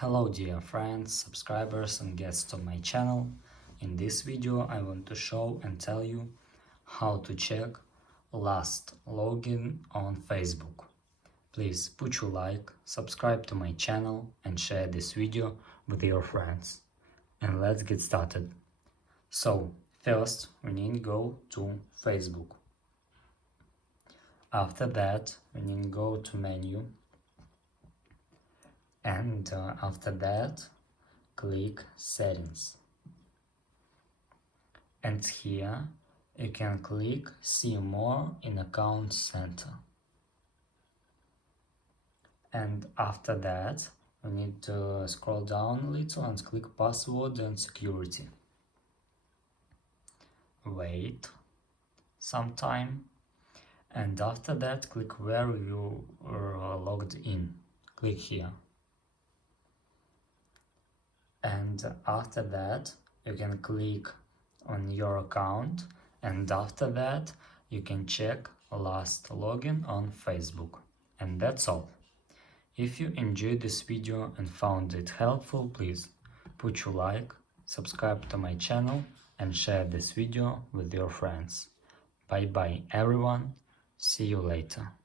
Hello dear friends, subscribers and guests of my channel. In this video I want to show and tell you how to check last login on Facebook. Please put your like, subscribe to my channel and share this video with your friends. And let's get started. So first we need to go to Facebook. After that we need to go to menu. And after that, click Settings. And here you can click See More in Account Center. And after that, we need to scroll down a little and click Password and Security. Wait some time. And after that, click where you are logged in. Click here. And after that you can click on your account, and after that you can check last login on Facebook. And that's all. If you enjoyed this video and found it helpful, please put your like, subscribe to my channel and share this video with your friends. Bye bye everyone, see you later.